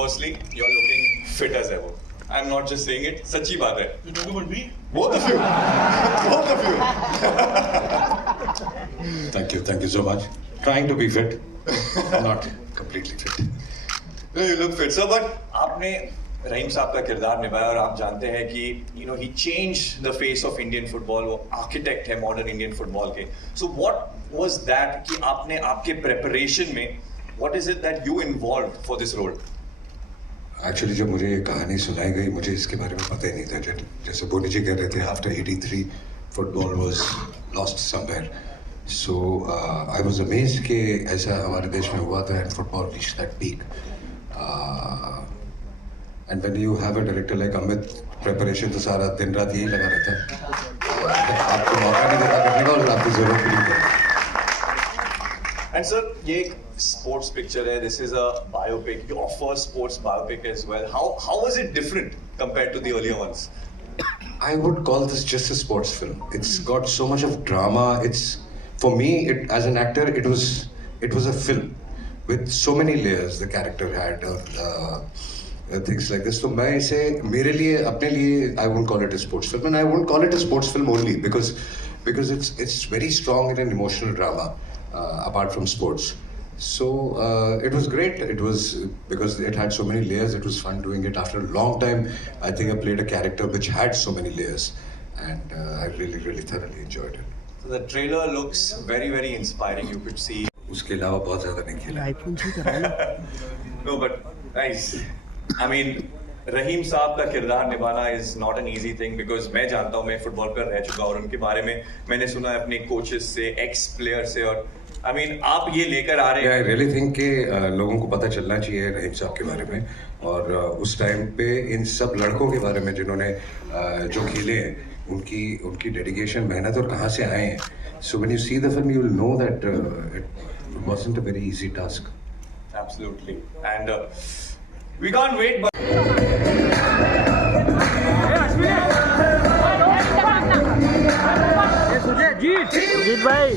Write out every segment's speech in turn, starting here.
Firstly, you're looking fit as ever. I'm not just saying it. सच्ची बात है. You talking about me? Both of you. Both of you. Thank you so much. Trying to be fit, not completely fit. No, you look fit, sir. But आपने रहीम साहब का किरदार निभाया और आप जानते हैं कि he changed the face of Indian football. वो architect है modern Indian football के. So what was that कि आपने आपके preparation में what is it that you involved for this role? Actually जब मुझे ये कहानी सुनाई गई मुझे इसके बारे में पता ही नहीं था. जैसे बोनी जी कह रहे थे after 83 football was lost somewhere. So I was amazed कि ऐसा हमारे देश में हुआ था and football reached that peak. And when you have a director like Amit, preparation तो सारा दिन रात यही लगा रहता है. आपको मौका नहीं देता करने का और आपकी जरूरत भी नहीं पड़ती. And sir, ये एक sports picture है. This is a biopic. Your first sports biopic as well. How was it different compared to the earlier ones? I would call this just a sports film. It's got so much of drama. It's for me, as an actor, it was a film with so many layers the character had or things like this. So मैं इसे मेरे लिए अपने लिए I won't call it a sports film, and I won't call it a sports film only because it's very strong in an emotional drama. Apart from sports, so it was great. It was because it had so many layers. It was fun doing it. After a long time, I think I played a character which had so many layers, and I really thoroughly enjoyed it. So the trailer looks very inspiring. You could see. उसके अलावा बहुत ज़्यादा नहीं खेला. No, but nice. I mean, रहीम साहब का किरदार निभाना is not an easy thing because मैं जानता हूँ, मैं फुटबॉल पर रह चुका और उनके बारे में मैंने सुना है अपने कोचेस से, एक्स प्लेयर से. और I mean, आप ये लेकर आ रहे हैं. I really think कि लोगों को पता चलना चाहिए रहीम साहब के बारे में और उस टाइम पे इन सब लड़कों के बारे में जिन्होंने जो खेले हैं, उनकी डेडिकेशन, मेहनत और कहाँ से आए हैं. So when you see the film, you will know that it wasn't a very easy task. Absolutely, and we can't wait. जीत भाई.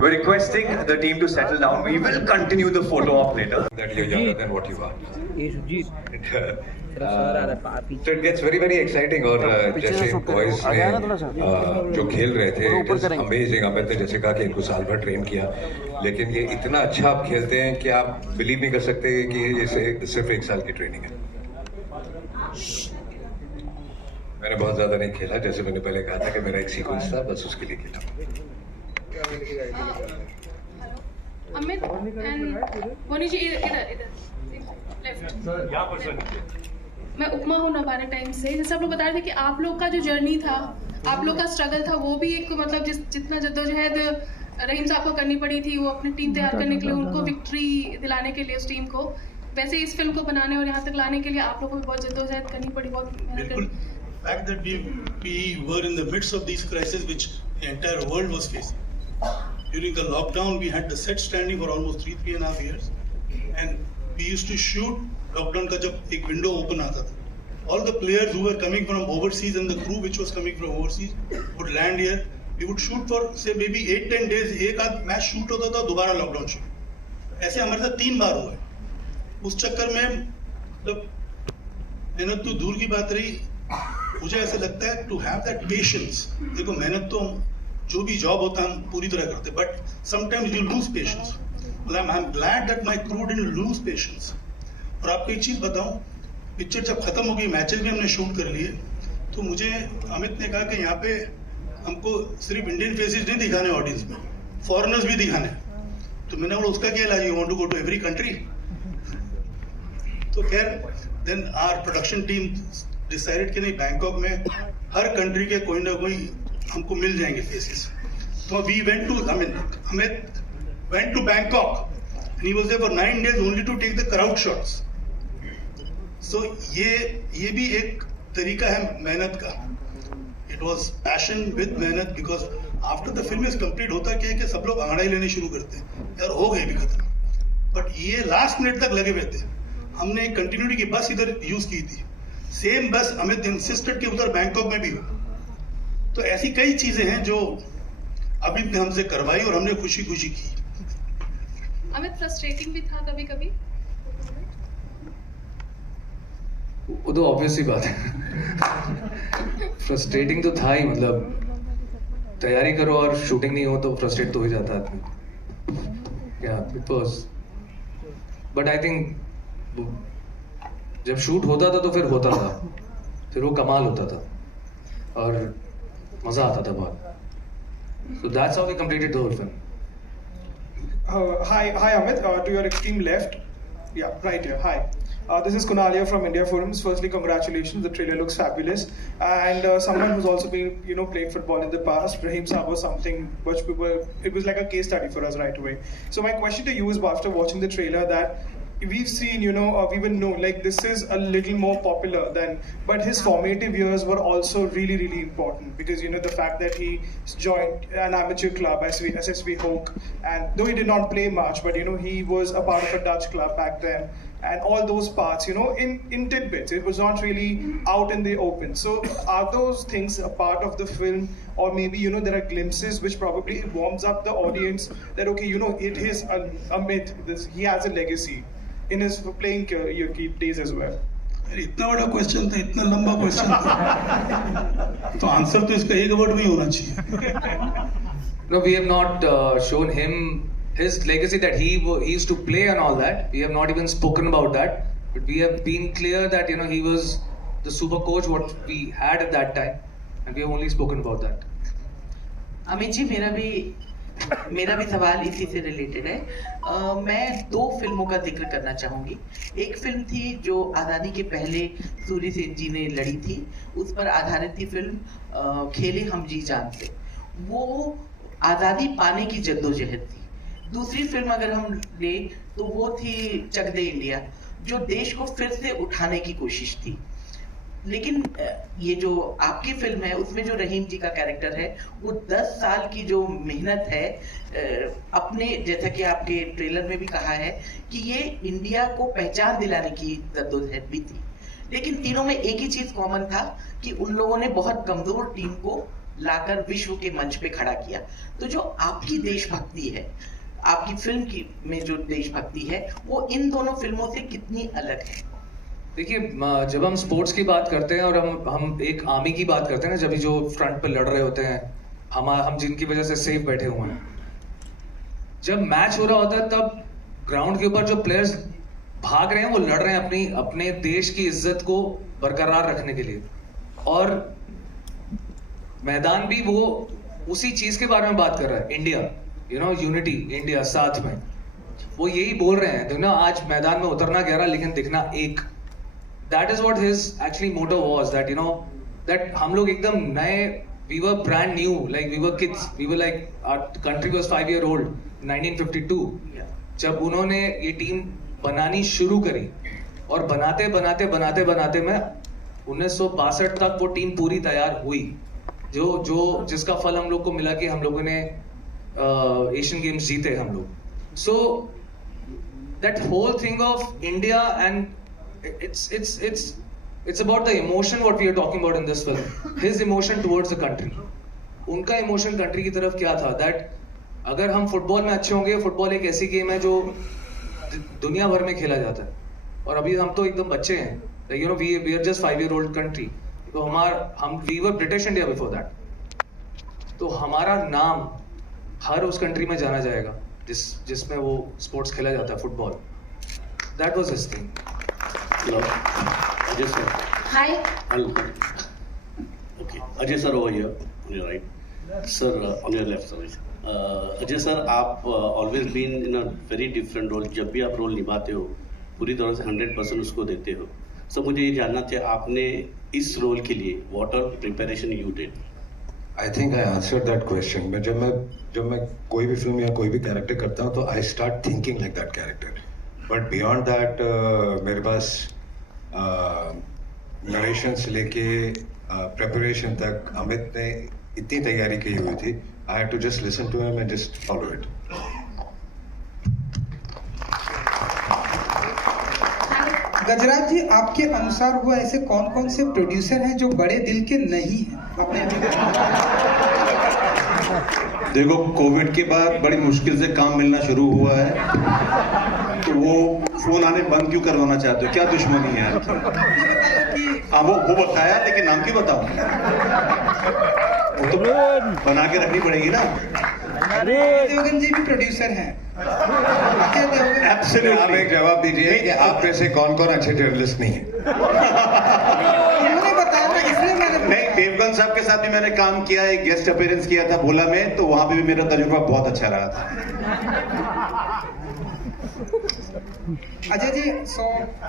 We're requesting the team to settle down. We will continue the photo op later. That you're younger than what you are. So it gets very exciting. और जैसे boys ने जो खेल रहे थे, it is amazing. Amit ने जैसे कहा कि इनको साल भर ट्रेन किया, लेकिन ये इतना अच्छा आप खेलते हैं कि आप बिलीव नहीं कर सकते कि ये सिर्फ 1 साल की ट्रेनिंग है. मैंने बहुत ज्यादा नहीं खेला, जैसे मैंने पहले कहा था कि मेरा एक सीक्वेंस था, बस उसके लिए खेला. अमित एंड मोनी जी इधर लेफ्ट। मैं उपमा हूँ नवाने टाइम से। जैसे आप लोग बता रहे थे कि आप लोग का जो जर्नी था, आप लोग का स्ट्रगल था, वो भी एक मतलब जितना जद्दोजहद रहीम साहब को करनी पड़ी थी, वो अपनी टीम तैयार करने के लिए, उनको विक्ट्री दिलाने के लिए उस टीम को, वैसे इस फिल्म को बनाने और यहाँ तक लाने के लिए आप लोगों को भी बहुत जद्दोजहद करनी पड़ी, बहुत मेहनत करनी। fact that we were in the midst of these crises which the entire world was facing. During the lockdown, we had the set standing for almost 3.5 years, and we used to shoot. Lockdown का जब एक window open आता था, all the players who were coming from overseas and the crew which was coming from overseas would land here. We would shoot for say maybe 8-10 days. एक आध match shoot होता था, दोबारा लॉकडाउन शुरू। ऐसे हमारे साथ 3 बार हुआ है। उस चक्कर में मतलब मेहनत तो दूर की बात रही, मुझे ऐसा लगता है टू हैव दैट पेशेंस। देखो मेहनत तो हम जो भी जॉब होता है हम पूरी तरह करते हैं, but sometimes you lose patience. I am glad that my crew didn't loose patience. और आपको एक चीज बताऊं, पिक्चर जब खत्म हो गई, मैचेस भी हमने शूट कर लिए, तो मुझे अमित ने कहा कि यहाँ पे हमको सिर्फ इंडियन फेसेस नहीं दिखाने ऑडियंस में, फॉरेनर्स भी दिखाने। तो मैंने बोला उसका क्या इलाज, you want to go to every country. तो खैर then our production team decided कि नहीं, बैंकॉक में हर कंट्री के कोई ना कोई हमको मिल जाएंगे फेसेस। तो we went to Amit went to Bangkok and he was there for 9 days only to take the crowd shots. So ये भी एक तरीका है मेहनत का। It was passion with मेहनत, because after the film is complete होता क्या है कि सब लोग अंगड़ाई लेने शुरू करते हैं, यार हो गए भी खत्म, बट ये लास्ट मिनट तक लगे हुए थे। हमने एक कंटिन्यूटी की बस इधर यूज की थी, सेम बस अमित इंसिस्टेड कि उधर बैंकॉक में भी हो। तो ऐसी कई चीजें हैं जो अमित ने हमसे करवाई और हमने खुशी खुशी की। अमित फ्रस्ट्रेटिंग भी था कभी कभी? वो तो ऑब्वियस ही बात है। फ्रस्ट्रेटिंग तो था ही, मतलब तैयारी करो और शूटिंग नहीं हो तो फ्रस्ट्रेट तो हो जाता आदमी। या it was, but I think जब शूट होता था तो फिर होता था, फिर वो कमाल होता था और मजा आता था बहुत। So that's how we completed the whole film. Hi Amit, to your extreme left. Yeah, right here. Hi. This is Kunalia from India Forums. Firstly, congratulations. The trailer looks fabulous. And someone who's also been, played football in the past, Raheem Saab was something which it was like a case study for us right away. So my question to you is, after watching the trailer, that we've seen, we will know, like this is a little more popular than, but his formative years were also really, really important, because, the fact that he joined an amateur club, SSV Hoek, and though he did not play much, but, he was a part of a Dutch club back then, and all those parts, in tidbits, it was not really out in the open. So are those things a part of the film, or maybe, there are glimpses which probably warms up the audience that, okay, it is a myth, he has a legacy in his playing days as well? इतना बड़ा question था, इतना लंबा question था, तो answer तो इसका एक वर्ड में होना चाहिए। No, we have not shown him his legacy that he used to play and all that. We have not even spoken about that. But we have been clear that he was the super coach what we had at that time, and we have only spoken about that. Amit ji, मेरा भी सवाल इसी से related है। मैं 2 फिल्मों का जिक्र करना चाहूंगी। एक फिल्म थी जो आज़ादी के पहले सूर्य सेन जी ने लड़ी थी, उस पर आधारित थी फिल्म खेले हम जी जान से। वो आज़ादी पाने की जद्दोजहद थी। दूसरी फिल्म अगर हम ले तो वो थी चक दे इंडिया, जो देश को फिर से उठाने की कोशिश थी। लेकिन ये जो आपकी फिल्म है उसमें जो रहीम जी का कैरेक्टर है, वो 10 साल की जो मेहनत है, अपने, जैसा कि आपके ट्रेलर में भी कहा है कि ये इंडिया को पहचान दिलाने की जद्दोजहद भी थी। लेकिन तीनों में एक ही चीज कॉमन था कि उन लोगों ने बहुत कमजोर टीम को लाकर विश्व के मंच पे खड़ा किया। तो जो आपकी देशभक्ति है, आपकी फिल्म की में जो देशभक्ति है, वो इन दोनों फिल्मों से कितनी अलग है? देखिए, जब हम स्पोर्ट्स की बात करते हैं और हम एक आर्मी की बात करते हैं ना, जब जो फ्रंट पे लड़ रहे होते हैं, हम जिनकी वजह से सेफ बैठे हुए हैं, जब मैच हो रहा होता है तब ग्राउंड के ऊपर जो प्लेयर्स भाग रहे हैं वो लड़ रहे हैं अपने देश की इज्जत को बरकरार रखने के लिए, और मैदान भी वो उसी चीज के बारे में बात कर रहा है, इंडिया। यूनिटी इंडिया साथ में, वो यही बोल रहे हैं, आज मैदान में उतरना 11 लेकिन दिखना एक. That is what his actually motto was, that हम लोग एकदम नए, we were brand new, like we were kids, we were like our country was 5 year old 1952 जब उन्होंने ये टीम बनानी शुरू करी, और बनाते बनाते में 1962 तक वो टीम पूरी तैयार हुई, जिसका फल हम लोग को मिला कि हम लोगों ने एशियन गेम्स जीते हम लोग. So that whole thing of India, and it's about the emotion what we are talking about in this film. His emotion towards the country, उनका इमोशन कंट्री की तरफ क्या था, दैट अगर हम फुटबॉल में अच्छे होंगे, फुटबॉल एक ऐसी गेम है जो दुनिया भर में खेला जाता है, और अभी हम तो एकदम बच्चे हैं, we are just 5 year old country. तो we were British India before that. तो हमारा नाम हर उस कंट्री में जाना जाएगा जिसमें वो स्पोर्ट्स खेला जाता है, football. That was his thing. Ajay sir. Hi. Hello. Okay. Ajay sir over here, on your right. Sir, on your left, sorry. Ajay sir, आप always been in a very different role. जब भी आप role निभाते हो, पूरी तरह से 100% उसको देते हो. So मुझे ये जानना था, आपने इस रोल के लिए what all preparation you did? I think I answered that question. जब मैं कोई भी फिल्म या कोई भी कैरेक्टर करता हूँ तो I start thinking like that character. But beyond that, मेरे पास नरेशन से लेके प्रिपरेशन तक अमित ने इतनी तैयारी की हुई थी. I had to just listen to him and just follow it. गजराज जी, आपके अनुसार वो ऐसे कौन कौन से प्रोड्यूसर हैं जो बड़े दिल के नहीं हैं? देखो, कोविड के बाद बड़ी मुश्किल से काम मिलना शुरू हुआ है, तो वो फोन आने बंद क्यों करवाना चाहते हो? क्या दुश्मनी है आपकी? हाँ, वो बताया, लेकिन नाम क्यों बताऊं? वो तो बना के रखनी पड़ेगी ना. देवगन जी भी प्रोड्यूसर हैं. आप एक जवाब दीजिए कि आप में से कौन कौन अच्छे जर्नलिस्ट नहीं है? उन्होंने बताया ना, इसलिए मैंने नहीं, देवगन साहब के साथ भी मैंने काम किया, एक गेस्ट अपीयरेंस किया था भोला में, तो वहां पे भी मेरा तजुर्बा बहुत अच्छा रहा था. अजय जी,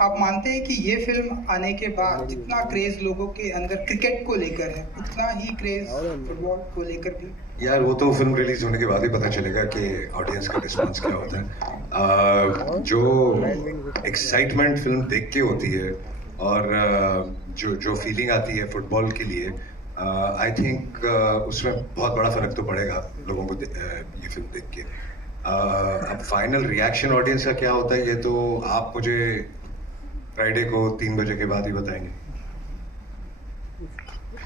आप मानते हैं कि ये फिल्म आने के बाद जितना क्रेज लोगों के अंदर क्रिकेट को लेकर है, उतना ही क्रेज फुटबॉल को लेकर भी? यार, वो तो फिल्म रिलीज होने के बाद ही पता चलेगा कि ऑडियंस का रिस्पांस क्या होता है. जो एक्साइटमेंट फिल्म देख के होती है और जो फीलिंग आती है फुटबॉल के लिए, आई थिंक उसमें बहुत बड़ा फर्क तो पड़ेगा लोगों को ये फिल्म देख के. अब फाइनल रिएक्शन ऑडियंस का क्या होता है, ये तो आप मुझे फ्राइडे को 3 बजे के बाद ही बताएंगे.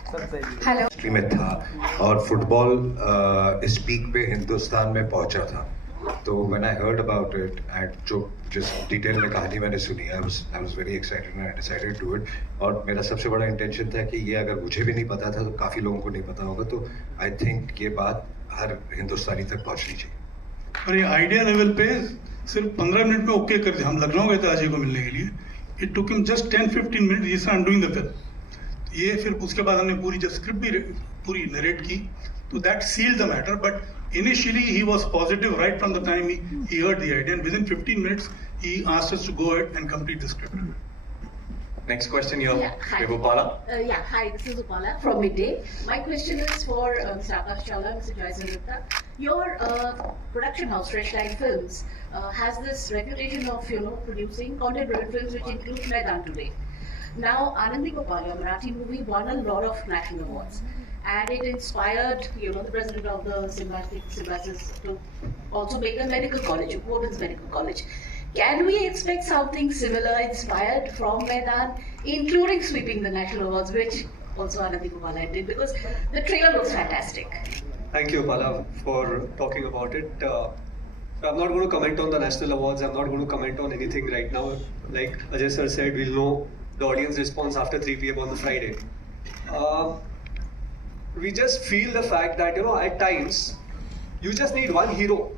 हिस्ट्री में था और फुटबॉल इस पीक पे हिंदुस्तान में पहुंचा था. तो when I heard about it and जो जिस डिटेल में कहानी मैंने सुनी, I was very excited and I decided to it. और मेरा सबसे बड़ा इंटेंशन था कि ये अगर मुझे भी नहीं पता था तो काफ़ी लोगों को नहीं पता होगा. तो आई थिंक ये बात हर हिंदुस्तानी तक पहुंचनी चाहिए. और ये आइडिया लेवल पे सिर्फ 15 मिनट में ओके कर दिया. हम लखनऊ गए थे अजय को मिलने के लिए. It took him just 10-15 minute. जिस I am doing the film, ये फिर उसके बाद हमने पूरी जो स्क्रिप्ट भी पूरी नरेट की, तो that sealed the matter. But initially he was positive right from the time he heard the idea, and within 15 minutes he asked us to go ahead and complete the script. Next question here, Hi. Upala. Hi, this is Upala from Midday. My question is for Mr. Akash Chawla, Mr. Jason Gupta. Your production house, Freshline Films, has this reputation of, producing content-driven films which include Maidan today. Now, Anandi Gopal, a Marathi movie, won a lot of national awards. And it inspired, the president of the Symbiosis to also make a medical college, Women's Medical College. Can we expect something similar inspired from Maidan, including sweeping the national awards, which also Anandi Gopala did, because the trailer looks fantastic. Thank you, Upala, for talking about it. I'm not going to comment on the national awards. I'm not going to comment on anything right now. Like Ajay sir said, we'll know the audience response after 3 p.m. on the Friday. We just feel the fact that, at times, you just need one hero.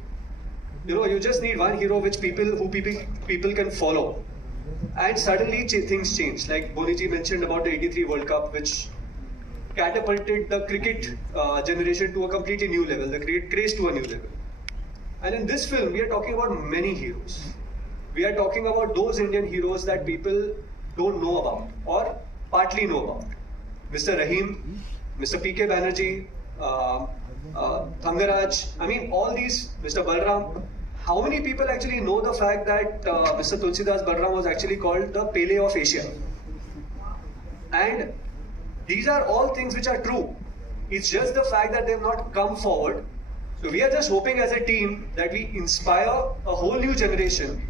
You just need one hero which people can follow, and suddenly things change. Like Boniji mentioned about the '83 World Cup, which catapulted the cricket generation to a completely new level, the cricket craze to a new level. And in this film, we are talking about many heroes. We are talking about those Indian heroes that people don't know about or partly know about. Mr. Rahim, Mr. P.K. Banerjee, Thangaraj, I mean all these, Mr. Balram. How many people actually know the fact that Mr. Tulsidas Balram was actually called the Pele of Asia? And these are all things which are true. It's just the fact that they have not come forward. So we are just hoping as a team that we inspire a whole new generation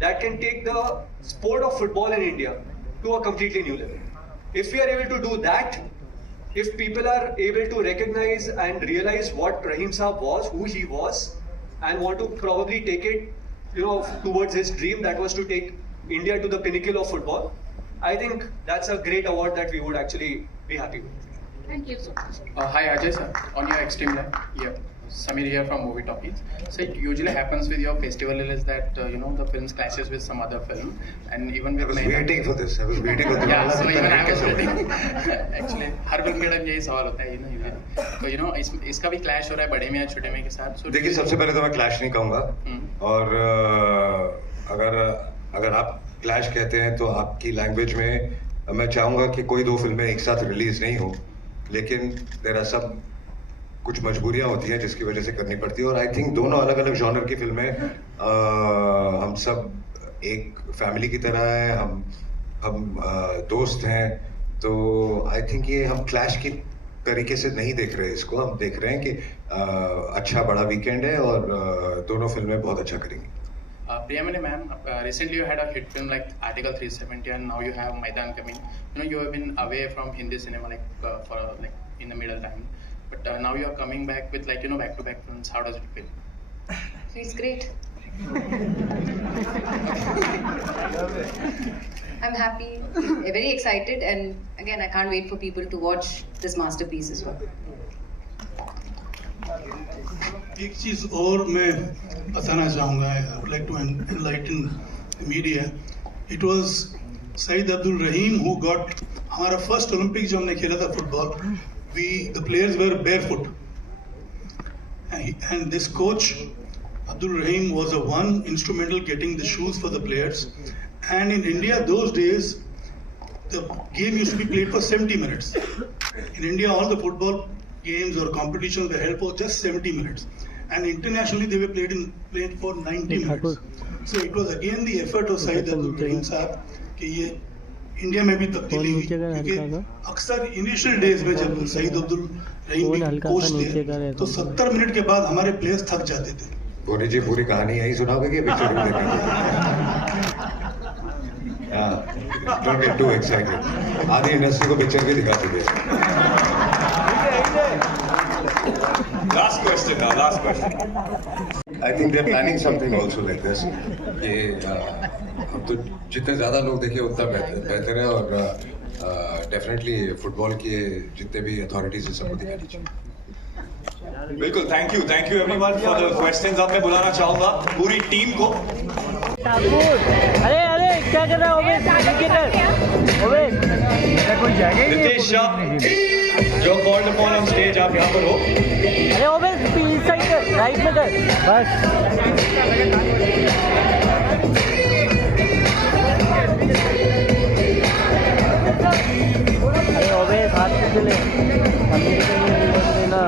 that can take the sport of football in India to a completely new level. If we are able to do that, if people are able to recognize and realize what Rahim Saab was, who he was, and want to probably take it, towards his dream that was to take India to the pinnacle of football, I think that's a great award that we would actually be happy with. Thank you so much. Hi Ajay sir, on your Extreme Live. Yeah, Samir here from Movie Talkies. So it usually happens with your festival is that the films clashes with some other film, and even with. I was waiting for this. I was waiting for this. Yeah, so even I was waiting. Actually, her film के time यही सवाल होता है तो इसका भी clash हो रहा है बड़े में या छोटे में के साथ. देखिए सबसे पहले तो मैं क्लैश नहीं कहूँगा और अगर आप क्लैश कहते हैं तो आपकी लैंग्वेज में मैं चाहूँगा कि कोई दो फिल्में एक साथ रिलीज नहीं हो, लेकिन तेरा सब कुछ मजबूरियाँ होती हैं जिसकी वजह से करनी पड़ती है और आई थिंक दोनों अलग अलग जॉनर की फिल्में हम सब एक फैमिली की तरह हैं, हम दोस्त हैं, तो आई थिंक ये हम क्लैश की तरीके से नहीं देख रहे इसको, हम देख रहे हैं कि अच्छा बड़ा वीकेंड है और दोनों फिल्में बहुत अच्छा करेंगी. Priyamani ma'am, recently you had a hit film like Article 370 and now you have Maidan coming. You have been away from Hindi cinema for in the middle time, but now you are coming back with back-to-back films. How does it feel? Feels great. I'm happy, very excited, and again I can't wait for people to watch this masterpiece as well. एक चीज और मैं बताना चाहूँगा, I would like to enlighten the media. It was Saeed Abdul Rahim who got हमारा first Olympic जो हमने खेला था football. The players were barefoot, and this coach Abdul Rahim was the one instrumental getting the shoes for the players. And in India those days, the game used to be played for 70 minutes. In India, all the football games or competitions were held for just 70 minutes, and internationally they were played for 90 minutes. So it was again the effort of Saeed Abdul Rahim साहब कि ये India में भी तब्दीली हुई, क्योंकि अक्सर initial days में जब सईद अब्दुल रहीम कोच थे तो 70 मिनट के बाद हमारे प्लेयर्स थक जाते थे. बोनी जी पूरी कहानी यही सुनाओगे कि पिक्चर में देखेंगे? Don't get too excited. आधी इंडस्ट्री को पिक्चर भी दिखा चुके हैं. Last question now, last question. I think they're planning something also like this. ये अब तो जितने ज़्यादा लोग देखें उतना बेहतर है और डेफिनेटली फुटबॉल के जितने भी अथॉरिटीज हैं सबको दिखानी चाहिए. बिल्कुल, thank you everyone for the questions. अब मैं बुलाना चाहूंगा पूरी टीम को. अरे क्या कर रहा है कोई जाएगा ही नहीं. नितेश शाह जो कॉल्ड अपॉन ऑन स्टेज, आप यहाँ पर हो. अरे ओबेस इस साइड कर, राइट में कर बस. अरे ओबेस हाथ से चले हम देना.